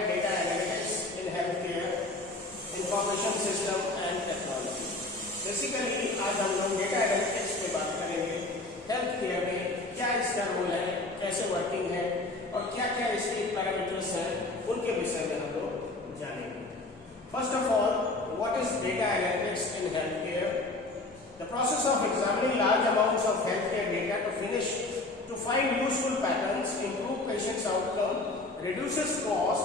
है data analytics in health care, information system and technology. Basically आज हम लोग डेटा एनालिटिक्स पे बात करेंगे। हेल्थ केयर में क्या इसका रोल है, कैसे वर्किंग है और क्या क्या इसके पैरामीटर्स हैं, उनके विषय में हम लोग जानेंगे। First of all, what is data analytics in health care? The process of examining large amounts of healthcare data to find useful patterns, improve patients' outcome, reduces cost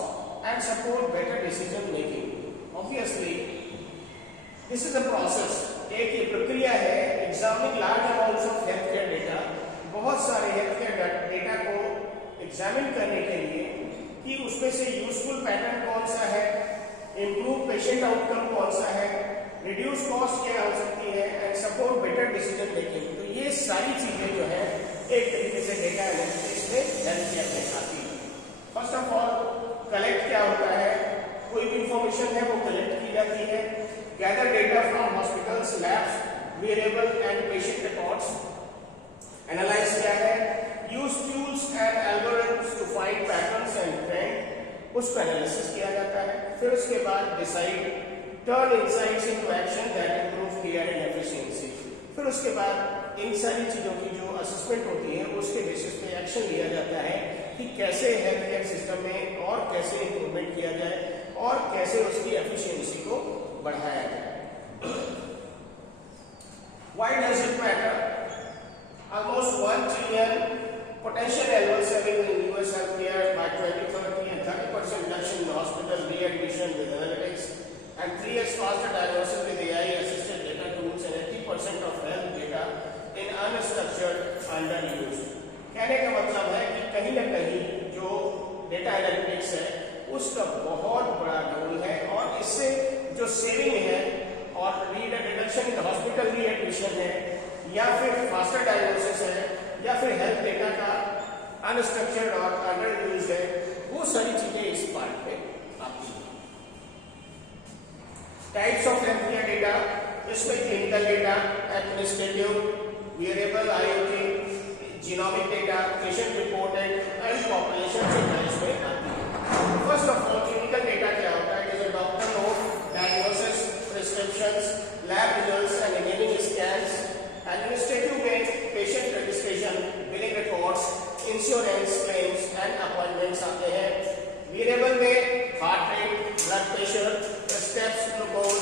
and support better decision making. Obviously, this is a process. एक ये प्रक्रिया है examining large amounts of healthcare data, बहुत सारे healthcare data को examine करने के लिए कि उसमें से useful pattern कौन सा है, improve patient outcome कौन सा है, रिड्यूस कॉस्ट क्या हो सकती है and support better decision making. तो ये सारी चीजें जो है एक तरीके से डेटा एनालिटिक्स में हेल्थ केयर में आती है। फर्स्ट ऑफ ऑल, कलेक्ट क्या होता है? कोई भी इंफॉर्मेशन है वो कलेक्ट की जाती है। Gather data from hospitals, labs, variable and patient records. Analyse क्या है? Use tools and algorithms to find patterns and trend, उसका एनालिसिस किया जाता है। फिर उसके बाद decide, turn insights into action that improve care and efficiency। फिर उसके बाद इन सारी चीजों की जो असेसमेंट होती है उसके बेसिस पे एक्शन लिया जाता है कि कैसे हेल्थ केयर सिस्टम में और कैसे इंप्रूवमेंट किया जाए और कैसे उसकी एफिशिएंसी को बढ़ाया जाए। Why does it matter? Almost 1 trillion potential annual saving in US healthcare by 2030 and 30% reduction in hospital readmission with analytics and 3x faster diagnosis with AI-assisted data tools and 80% of health data in unstructured underused। कहने का मतलब है कि कहीं ना कहीं जो data analytics है उसका बहुत बड़ा रोल है और इससे जो सेविंग है और रिडक्शन इन हॉस्पिटल रीएडमिशन है या फिर फास्टर डायग्नोसिस है या फिर हेल्थ डेटा का अनस्ट्रक्चर्ड और अंडरयूज्ड है, वो सारी चीजें इस पार्ट में आती हैं। Types of health care data, इसमें clinical data, administrative, wearable IoT, genomic data, patient reported and population data इसमें आती है। First of all, clinical data क्या होता है? जैसे doctor note, diagnosis, prescriptions, lab results and imaging scans. Administrative में patient registration, billing records, insurance claims and appointments आते हैं। वेरिएबल में heart rate, blood pressure, steps, glucose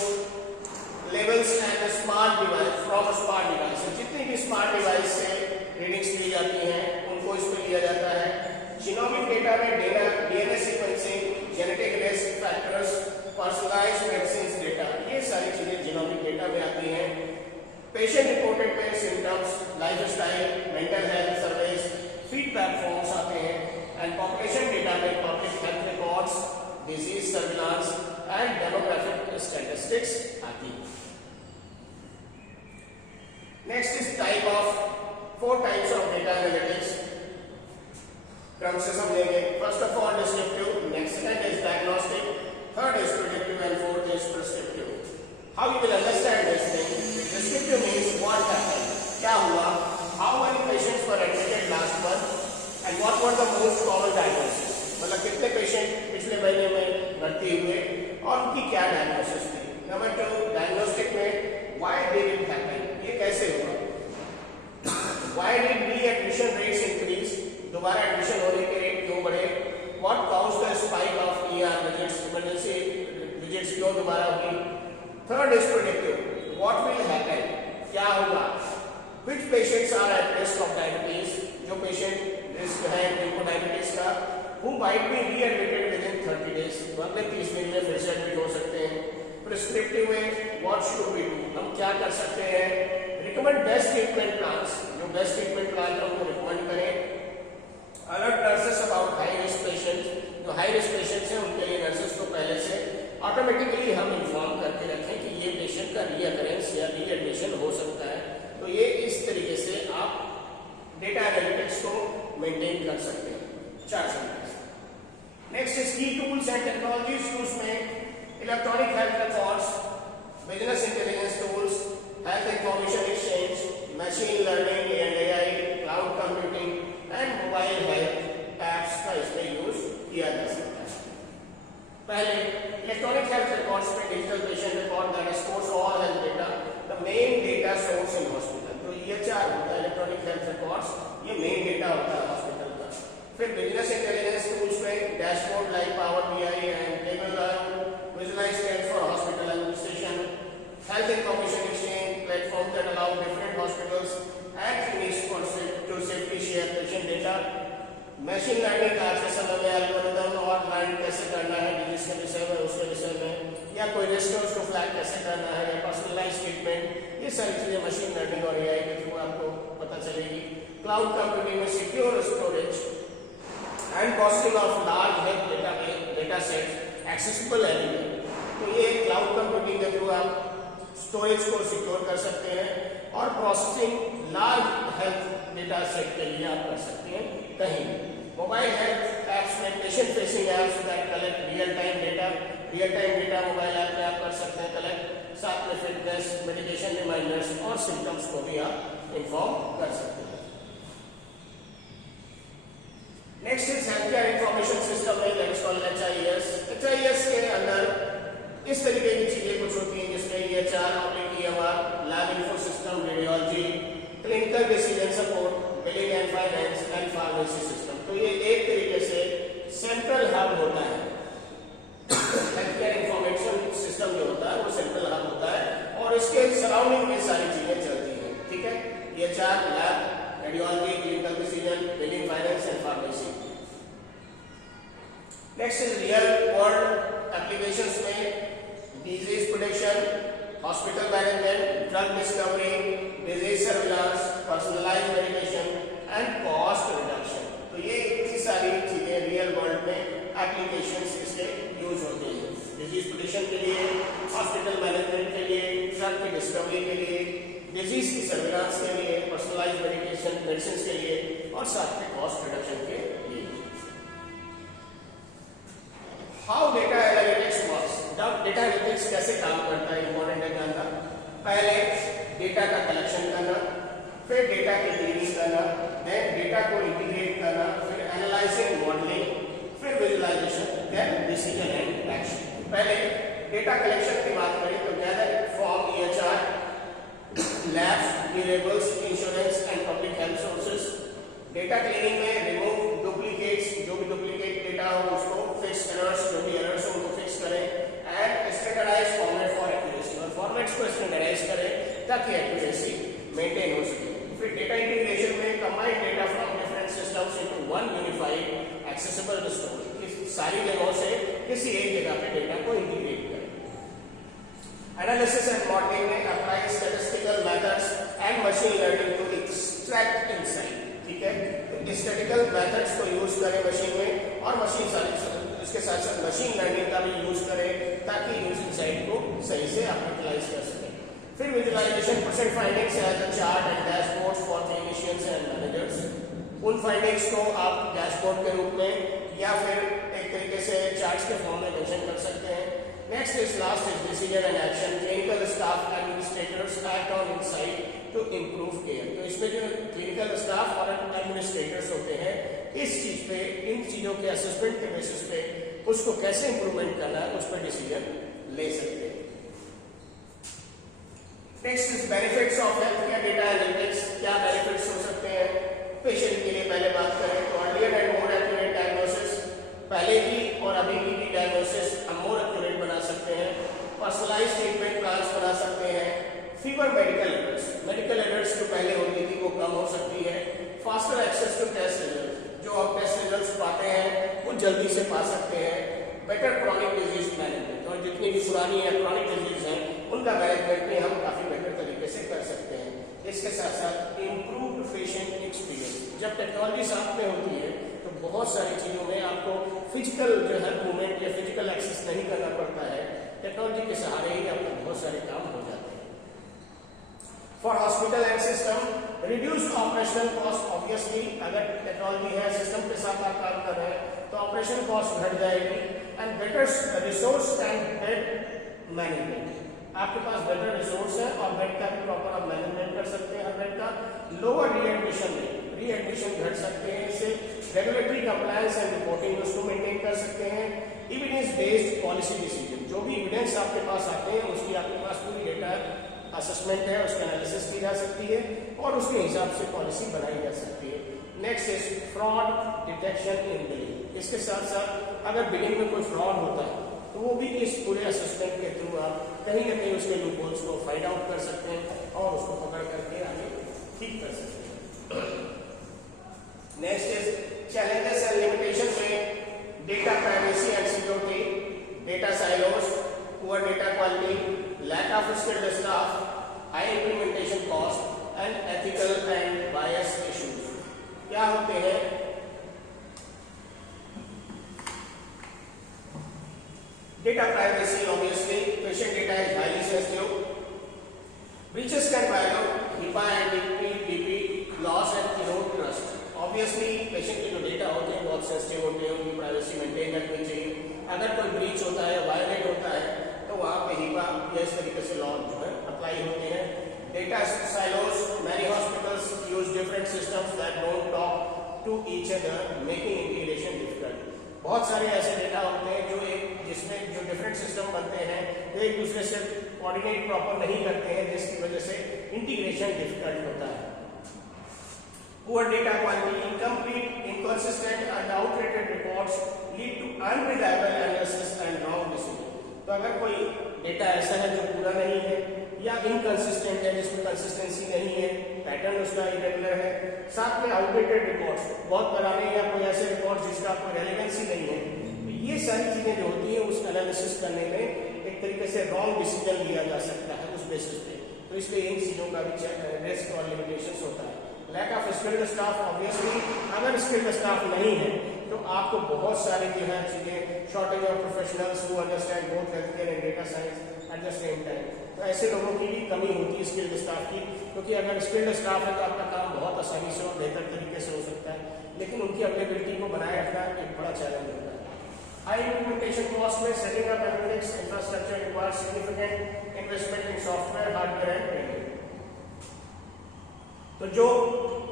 levels and smart device from smart device. जितनी भी smart device से readings ली जाती हैं उनको इसमें लिया जाता है। जीनोमिक डेटा में DNA sequencing, genetic risk factors, personalised medicine data, ये सारी चीजें जीनोमिक डेटा में आती हैं। पेशेंट रिपोर्टेड में symptoms, lifestyle, mental health surveys, feedback forms आते हैं। एंड पॉपुलेशन डेटा में public health records, disease surveillance and demographic statistics आती है। Next is type of 4 types of data analytics. क्रम से समझेंगे। First of all descriptive, next second is diagnostic, third is predictive and fourth is prescriptive. How you will understand this thing? Descriptive means what happened, क्या हुआ, how many patients were admitted last month and what were the most common diagnosis, मतलब कितने patient पिछले महीने में भर्ती हुए और उनकी क्या डायग्नोसिस थी। नंबर 2, डायग्नोस्टिक में व्हाई डिड इट हैपन, ये कैसे हुआ, why did readmission rates increase, दोबारा एडमिशन होने के रेट क्यों बढ़े, what caused the spike of ER visits, emergency visits क्यों दोबारा हुई। Third is predictive, what will happen, क्या होगा, which patients are at risk of diabetes, जो पेशेंट रिस्क है जिनको डायबिटीज का, who might be readmitted within 30 days, अगले 30 दिन में फिर से एडमिट हो सकते हैं। प्रिस्क्रिप्टिव में what should we do, हम क्या कर सकते हैं। रिकमेंड बेस्ट ट्रीटमेंट प्लान्स, जो बेस्ट ट्रीटमेंट प्लान है उनको रिकमेंड करें। Alert nurses about high risk patient, जो हाई रिस्क पेशेंट्स हैं उनके लिए नर्सेस को पहले से ऑटोमेटिकली हम इन्फॉर्म करके रखें कि ये पेशेंट का रीअकरेंस या रीएडमिशन हो सकता है। तो ये इस तरीके से आप डेटा एनालिटिक्स को मेंटेन कर सकते हैं। 4 सेंटेंस। नेक्स्ट इज की टूल्स एंड टेक्नोलॉजीज यूज में electronic health records, business intelligence tools, health information exchange, machine learning and AI, cloud computing and mobile health apps का इसमें यूज किया जा सकता है। पहले इलेक्ट्रॉनिक हेल्थ रिकॉर्ड्स में digital patient record that stores all health data, the main data source in hospital. तो ये चार होता है इलेक्ट्रॉनिक हेल्थ रिकॉर्ड्स, ये मेन डेटा होता है हॉस्पिटल का। फिर बिजनेस इंटेलिजेंस टूल्स में dashboard like power BI and Tableau visualise trends for hospital administration, health information exchange platform that allow different hospitals and clinics to safety share patient data, machine learning का आज के समय में algorithm और learn कैसे करना है डिजीज के विषय में, उसके विषय में, या कोई रिस्क है उसको फ्लैग कैसे करना है, या पर्सनलाइज ट्रीटमेंट, ये सारी चीजें मशीन लर्निंग और एआई के थ्रू आपको पता चलेगी। क्लाउड कंप्यूटिंग में secure storage and processing of large health data set accessible everywhere. तो ये क्लाउड कंप्यूटिंग के थ्रू आप स्टोरेज को सिक्योर कर सकते हैं और processing large health data set के लिए आप कर सकते हैं कहीं। मोबाइल हेल्थ एप्स में patient facing apps that collect real time data mobile app में आप कर सकते हैं कलेक्ट, साथ में फिटनेस मेडिकेशन रिमाइंडर्स और सिम्टम्स को भी आप इन्फॉर्म कर सकते हैं। Next is health care information system में that is called HIS। HIS के अंदर इस तरीके की चीजें कुछ होती हैं जिसमें EHR, EMR, lab info system, radiology, clinical decision support, billing and finance and pharmacy system. तो ये एक तरीके से सेंट्रल हब होता है। हेल्थ केयर इंफॉर्मेशन सिस्टम जो होता है वो सेंट्रल हब होता है और इसके सराउंडिंग में सारी चीजें चलती हैं, ठीक है। EHR, lab, radiology, clinical decision, billing, finance and pharmacy. Next is real world applications में disease prediction, hospital management, drug discovery, disease surveillance, personalised medication and cost reduction. तो ये इतनी सारी चीजें रियल वर्ल्ड में एप्लीकेशंस इसके यूज होते हैं। डिजीज प्रिडिक्शन के लिए, हॉस्पिटल मैनेजमेंट के लिए, ड्रग की डिस्कवरी के लिए, डिजीज की सर्विलांस के लिए, पर्सनलाइज्ड मेडिसिन के लिए और साथ में कॉस्ट रिडक्शन के लिए। How data analytics works. Data analytics कैसे काम करता है इंपॉर्टेंट है जानना। पहले डेटा का कलेक्शन करना, फिर डेटा की क्लीनिंग करना, देन डेटा को इंटीग्रेट करना, फिर एनालाइजिंग, मॉडलिंग, फिर visualisation, then decision and action. पहले डेटा कलेक्शन की बात करें तो gather from EHR, labs, variables, insurance and public health sources. Data cleaning में रिमूव डुप्लीकेट्स, जो भी डुप्लीकेट डेटा हो उसको, फिक्स एरर्स, जो भी एरर्स हो उनको फिक्स करें, and standardise format for accuracy, और फॉर्मेट्स को स्टैंडर्डाइज करें ताकि एक्यूरेसी मेंटेन हो सके। फिर डेटा इंटीग्रेशन में combine data from different systems into one unified accessible storage, सारी जगहों से किसी एक जगह पे डेटा को इंटीग्रेट करें। एनालिसिस एंड मॉडलिंग में apply statistical methods and machine learning to extract insight, ठीक है। तो स्टैटिस्टिकल मेथड्स को यूज करें मशीन में और इसके साथ साथ मशीन लर्निंग का भी यूज करें ताकि यूज इनसाइट को सही से आप यूटिलाइज कर सकें। फिर visualisation, present findings as a chart and dashboards for clinicians and managers. उन फाइंडिंग्स को आप डैशबोर्ड के रूप में या फिर एक तरीके से चार्ट्स के फॉर्म में मेंशन कर सकते हैं। Next is last is decision and action. Clinical staff administrators act on insight to improve care. तो इसमें जो क्लिनिकल स्टाफ और एडमिनिस्ट्रेटर्स होते हैं इस चीज पे, इन चीजों के असेसमेंट के बेसिस पे उसको कैसे इंप्रूवमेंट करना है उस पर डिसीजन ले सकते हैं। Next is benefits of health care data analytics. क्या बेनिफिट्स हो सकते हैं पेशेंट के लिए? पहले बात करें तो earlier and more accurate diagnosis, पहले की और अभी की डायग्नोसिस हम मोर एक्यूरेट बना सकते हैं। पर्सनलाइज्ड ट्रीटमेंट प्लान्स बना सकते हैं। फीवर मेडिकल एरर्स जो पहले होती थी वो कम हो सकती है। Faster access to test result, जो आप टेस्ट रिजल्ट्स पाते हैं वो जल्दी से पा सकते हैं। बेटर क्रॉनिक डिजीज मैनेजमेंट, और जितनी भी पुरानी या क्रॉनिक डिजीज हैं उनका मैनेजमेंट भी हम काफी बेहतर तरीके से कर सकते हैं। इसके साथ साथ इम्प्रूव्ड पेशेंट एक्सपीरियंस। जब टेक्नोलॉजी साथ में होती है तो बहुत सारी चीजों में आपको फिजिकल जो है मूवमेंट या फिजिकल एक्सेस नहीं करना पड़ता है, टेक्नोलॉजी के सहारे ही आपको बहुत सारे काम हो जाते हैं। For hospital and system reduce operational cost. Obviously अगर टेक्नोलॉजी है, सिस्टम के साथ आप काम कर रहे हैं तो ऑपरेशन कॉस्ट घट जाएगी। And better resource and bed management, आपके पास बेटर रिसोर्स है और बेड का भी प्रॉपर आप मैनेजमेंट कर सकते हैं हर बेड का। लोअर रीएडमिशन घट सकते हैं, इससे रेगुलेटरी कंप्लायंस एंड रिपोर्टिंग उसको मेंटेन कर सकते हैं। एविडेंस बेस्ड पॉलिसी डिसीजन, जो भी एविडेंस आपके पास आते हैं उसकी आपके पास पूरी डेटा असेसमेंट है, उसका एनालिसिस की जा सकती है और उसके हिसाब से पॉलिसी बनाई जा सकती है। Next is fraud detection in billing. इसके साथ साथ अगर बिलिंग में कोई फ्रॉड होता है तो वो भी इस पूरे असेसमेंट के थ्रू आप कहीं ना कहीं उसके लूपहोल्स को फाइंड आउट कर सकते हैं और उसको पकड़ करके आगे ठीक कर सकते हैं। Next is challenges and limitations में data privacy and security, data silos, poor data quality, lack of skilled staff, high implementation cost and ethical and bias issues। क्या होते हैं? Data privacy, obviously patient data is highly sensitive, breaches can violate HIPAA and DPDP laws and erode trust। Obviously patient के जो data होते हैं बहुत sensitive होते हैं, उनकी प्राइवेसी मेंटेन रखनी चाहिए। अगर कोई ब्रीच होता है, वायलेट होता है तो वहाँ पे HIPAA या इस तरीके से लॉ जो है अप्लाई होते हैं। Data silos, many hospitals use different systems that don't talk to each other making integration difficult. बहुत सारे ऐसे डेटा होते हैं जो जिसमें जो डिफरेंट सिस्टम बनते हैं वो एक दूसरे से कोऑर्डिनेट प्रॉपर नहीं करते हैं, जिसकी वजह से इंटीग्रेशन डिफिकल्ट होता है। Poor data quality, incomplete, inconsistent and outdated reports lead to unreliable analysis and wrong decision। तो अगर कोई डेटा ऐसा है जो पूरा नहीं है या इनकंसिस्टेंट है, जिसमें कंसिस्टेंसी नहीं है, पैटर्न उसका इरेगुलर है, साथ में आउटडेटेड रिकॉर्ड्स, बहुत पुराने या कोई ऐसे रिकॉर्ड्स जिसका कोई रेलेवेंसी नहीं है, तो ये सारी चीजें जो होती है उस एनालिसिस करने में एक तरीके से रॉन्ग डिसीजन लिया जा सकता है उस बेसिस पे। तो इसलिए इन चीजों का भी रिस्क और लिमिटेशंस होता है। Lack of skilled staff, obviously अगर स्किल्ड स्टाफ नहीं है तो आपको बहुत सारी जो है चीजें, shortage of professionals who understand both health care and data science at the same time, तो ऐसे लोगों की भी कमी होती है स्किल्ड स्टाफ की, क्योंकि अगर स्किल्ड स्टाफ है तो आपका काम बहुत आसानी से और बेहतर तरीके से हो सकता है, लेकिन उनकी अवेलेबिलिटी को बनाए रखना एक बड़ा चैलेंज होता है। हाई इम्प्लीमेंटेशन कॉस्ट में setting up analytics infrastructure requires significant investment in software, hardware and training. तो जो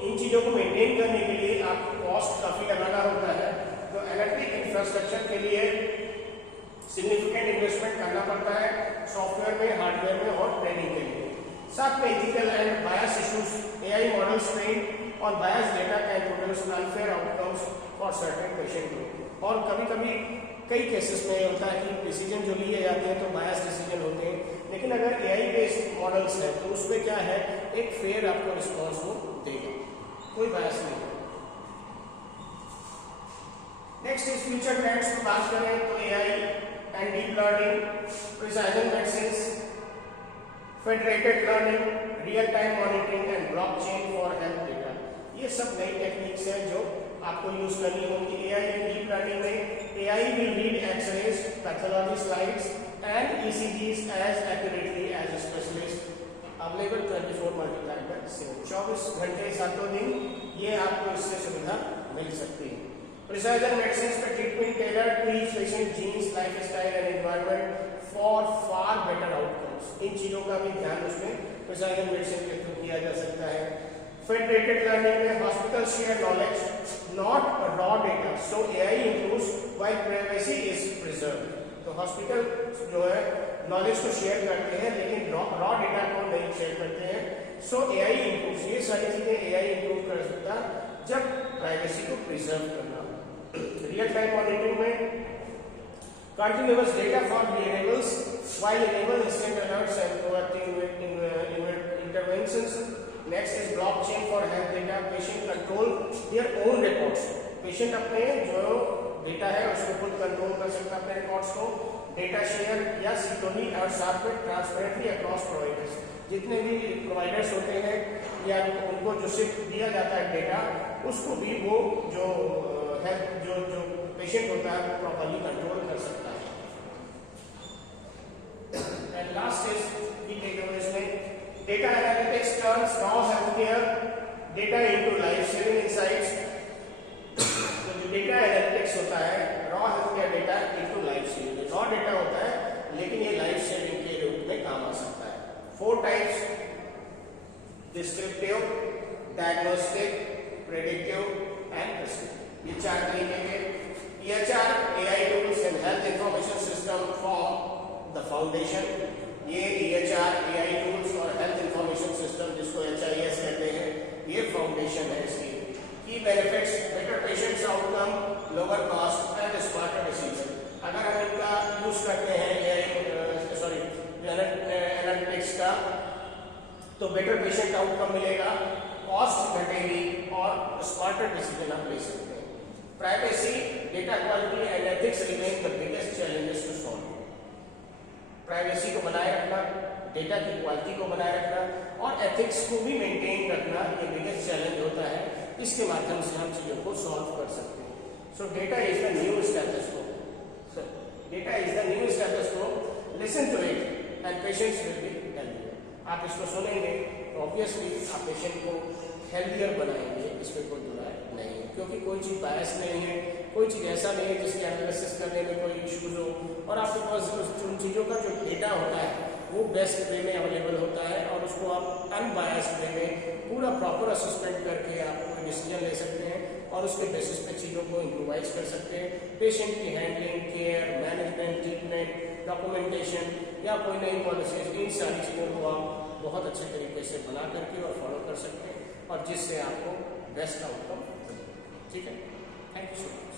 इन चीजों को मेंटेन करने के लिए आपको कॉस्ट काफी लगाना होता है, तो एनालिटिक इंफ्रास्ट्रक्चर के लिए सिग्निफिकेंट इन्वेस्टमेंट करना पड़ता है सॉफ्टवेयर में, हार्डवेयर में और ट्रेनिंग के लिए। साथ में ethical and bias issues, AI models train और bias data can produce unfair outcomes for certain patient group. और कभी कभी कई केसेस में होता है कि डिसीजन जो लिए जाते हैं तो बायस डिसीजन होते हैं, लेकिन अगर एआई बेस्ड मॉडल्स है तो उसमें क्या है, एक फेयर आपको रिस्पॉन्स वो देगा, कोई बायस नहीं। नेक्स्ट इज फ्यूचर ट्रेंड्स की बात करें तो AI and deep learning, precision medicine, federated learning, real time monitoring and blockchain for health data, ये सब नई टेक्निक्स हैं जो आपको यूज करनी होगी। एआई एंड डीप लर्निंग में AI will read x-rays, pathology slides and ECGs as accurately as a specialist, available 24/7, 24 घंटे 7 दिन ये आपको इससे सुविधा मिल सकती है। प्रिसाइजन मेडिसिन पे treatment tailor to each patient genes, lifestyle and environment for far better outcomes, इन चीजों का भी ध्यान उसमें प्रिसाइजन मेडिसिन के थ्रू किया जा सकता है। फेडरेटेड लर्निंग में hospital share knowledge not raw data, so AI improves while privacy is preserved. तो हॉस्पिटल जो है नॉलेज को शेयर करते हैं लेकिन रॉ डेटा को नहीं शेयर करते हैं, सो एआई इंप्रूव्स। ये सारी चीजें एआई इंप्रूव कर सकता है जब प्राइवेसी को प्रिजर्व करना। रियल टाइम मॉनिटरिंग में continuous data for variables while enable instant alerts and proactive interventions. Next is blockchain for health data, patient control their own records, patient अपने जो डेटा है उसको खुद कंट्रोल कर सकता है अपने रिकॉर्ड्स को। डेटा शेयर या सिक्योरली और साथ में ट्रांसपेरेंटली अक्रॉस प्रोवाइडर्स, जितने भी प्रोवाइडर्स होते हैं या उनको जो शिफ्ट दिया जाता है डेटा, उसको भी वो जो हेल्थ जो पेशेंट होता है वो प्रॉपर्ली कंट्रोल कर सकता है। एंड लास्ट इज की टेकअवेज में data analytics turns raw health care data into life saving insights. तो जो डेटा एनालिटिक्स होता है raw health care data into life saving, raw data होता है लेकिन ये लाइफ सेविंग के रूप में काम आ सकता है। 4 types, descriptive, diagnostic, predictive and prescriptive, ये 4 तरीके के EHR, AI tools and health foundation, ये EHR, AI टूल्स और हेल्थ इंफॉर्मेशन सिस्टम जिसको HIS कहते हैं, ये फाउंडेशन है इसकी। Key benefits, better patients outcome, lower cost and smarter decision. अगर हम इनका यूज करते हैं एनालिटिक्स का, तो बेटर पेशेंट आउटकम मिलेगा, कॉस्ट घटेगी और स्मार्टर डिसीजन आप ले सकते हैं। Privacy, data quality and ethics remain the biggest challenges to solve. Privacy को बनाए रखना, डेटा की क्वालिटी को बनाए रखना और एथिक्स को भी मेंटेन रखना, ये बिगेस्ट चैलेंज होता है। इसके माध्यम से हम चीजों को सॉल्व कर सकते हैं। So data is the new stethoscope. Data is the new stethoscope, listen to it and patients will be healthy. आप इसको सुनेंगे तो ऑब्वियसली आप पेशेंट को हेल्दियर बनाएंगे, इसमें कोई दुराय नहीं है, क्योंकि कोई चीज़ बायस नहीं है, कोई चीज़ ऐसा नहीं है जिसके एनालिसिस करने में कोई इश्यूज हो, और आपके पास उन चीज़ों का जो डेटा होता है वो बेस्ट वे में अवेलेबल होता है और उसको आप अनबायस्ड वे में पूरा प्रॉपर असेसमेंट करके आप कोई डिसीजन ले सकते हैं और उसके बेसिस पे चीज़ों को इम्प्रोवाइज कर सकते हैं। पेशेंट की handling, care, management, treatment, documentation या कोई नई पॉलिसीज, इन सारी चीज़ों को आप बहुत अच्छे तरीके से बना करके और फॉलो कर सकते हैं और जिससे आपको बेस्ट आउटकम मिले। ठीक है, थैंक यू सो मच।